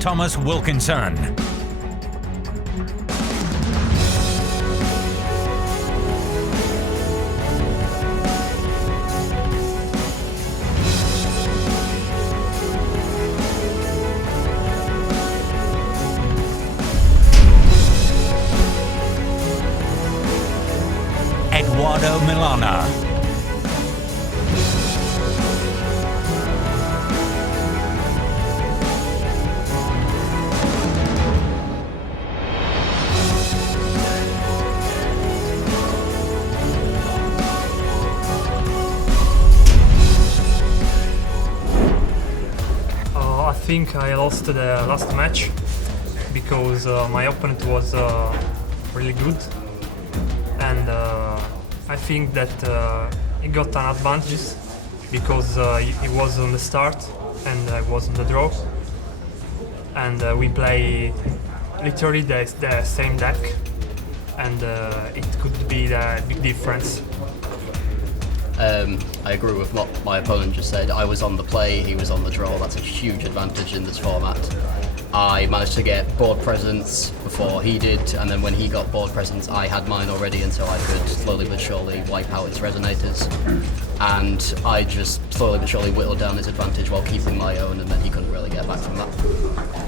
Thomas Wilkinson. Edoardo Milana. I think I lost the last match because my opponent was really good, and I think that he got an advantage because he was on the start and I was on the draw, and we play literally the same deck, and it could be the big difference. I agree with what my opponent just said. I was on the play, he was on the draw. That's a huge advantage in this format. I managed to get board presence before he did, and then when he got board presence, I had mine already, and so I could slowly but surely wipe out his resonators. And I just slowly but surely whittled down his advantage while keeping my own, and then he couldn't really get back from that.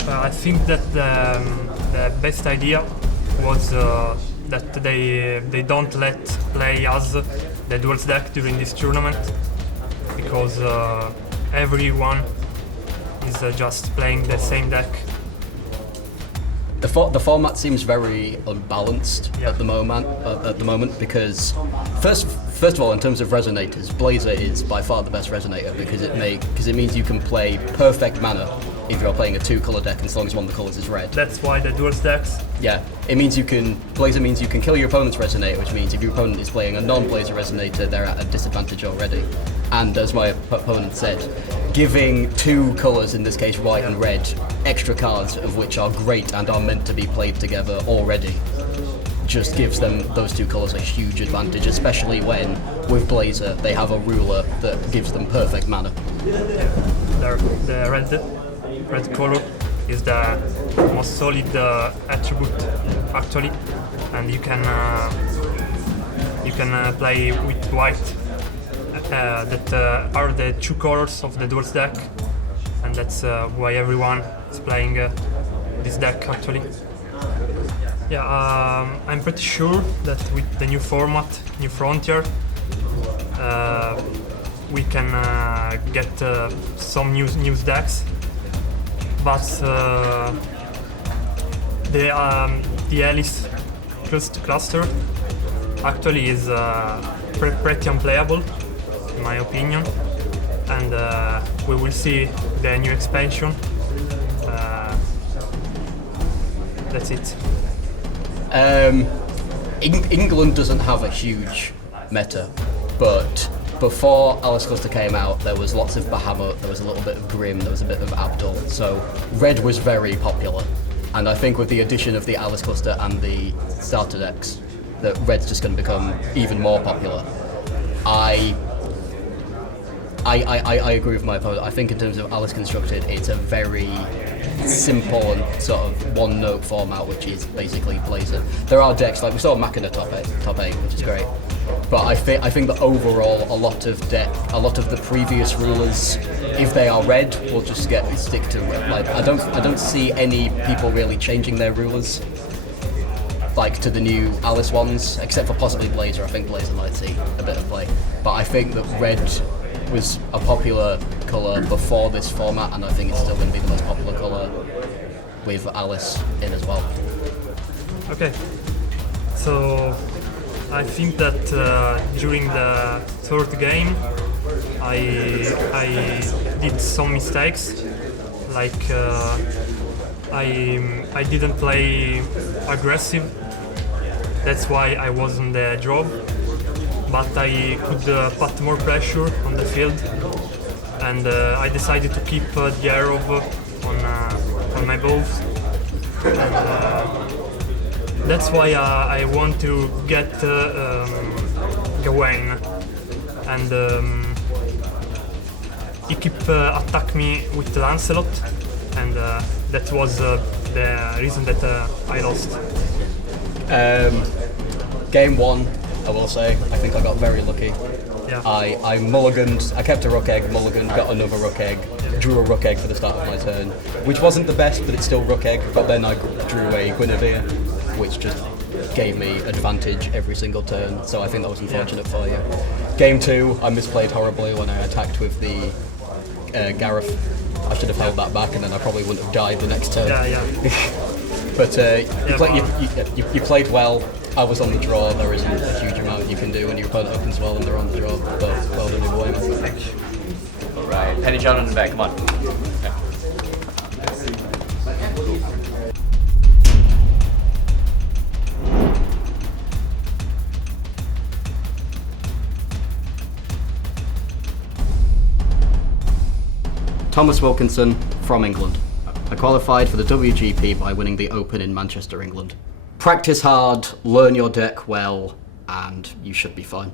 I think that the best idea was that they don't let play us the duels deck during this tournament, because everyone is just playing the same deck. The format seems very unbalanced at the moment because first of all, in terms of resonators, Blazer is by far the best resonator because it means you can play perfect mana if you're playing a 2-color deck, as long as one of the colors is red. That's why the duels decks. Yeah, Blazer means you can kill your opponent's resonator, which means if your opponent is playing a non-Blazer resonator, they're at a disadvantage already. And as my opponent said, giving 2 colors, in this case white and red, extra cards of which are great and are meant to be played together already, just gives them those 2 colors a huge advantage, especially when with Blazer they have a ruler that gives them perfect mana. The red color is the most solid attribute actually, and you can play with white that are the 2 colors of the duels deck, and that's why everyone is playing this deck actually. Yeah, I'm pretty sure that with the new format, new frontier, we can get some new decks, but the Alice cluster actually is pretty unplayable in my opinion, and we will see the new expansion. That's it. England doesn't have a huge meta, but before Alice Cluster came out, there was lots of Bahamut, there was a little bit of Grim, there was a bit of Abdul, so Red was very popular. And I think with the addition of the Alice Cluster and the starter decks, that Red's just going to become even more popular. I agree with my opponent. I think in terms of Alice Constructed, it's a very simple and sort of one-note format, which is basically Blazer. There are decks, like we saw Machina top 8, which is great. But I think that overall, a lot of the previous rulers, if they are red, will just stick to red. Like I don't see any people really changing their rulers, like to the new Alice ones, except for possibly Blazer. I think Blazer might see a bit of play, but I think that red was a popular colour before this format, and I think it's still going to be the most popular colour with Alice in as well. Okay, so I think that during the third game I did some mistakes, like I didn't play aggressive, that's why I was on the draw, but I could put more pressure on the field, and I decided to keep the arrow on my bows, and that's why I want to get Gawain, and he keep attack me with Lancelot, and that was the reason that I lost. Game 1, I will say, I think I got very lucky. Yeah. I mulliganed, I kept a rook egg, mulliganed, got another rook egg, drew a rook egg for the start of my turn, which wasn't the best, but it's still rook egg, but then I drew a Guinevere, which just gave me advantage every single turn, so I think that was unfortunate for you. Game 2, I misplayed horribly when I attacked with the Gareth. I should have held that back and then I probably wouldn't have died the next turn. But you played well. I was on the draw. There isn't a huge amount you can do when your opponent opens well and they're on the draw. But well done either way, man. Thank you. All right, Penny John on the back. Come on. Yeah. Thomas Wilkinson from England. I qualified for the WGP by winning the Open in Manchester, England. Practice hard, learn your deck well, and you should be fine.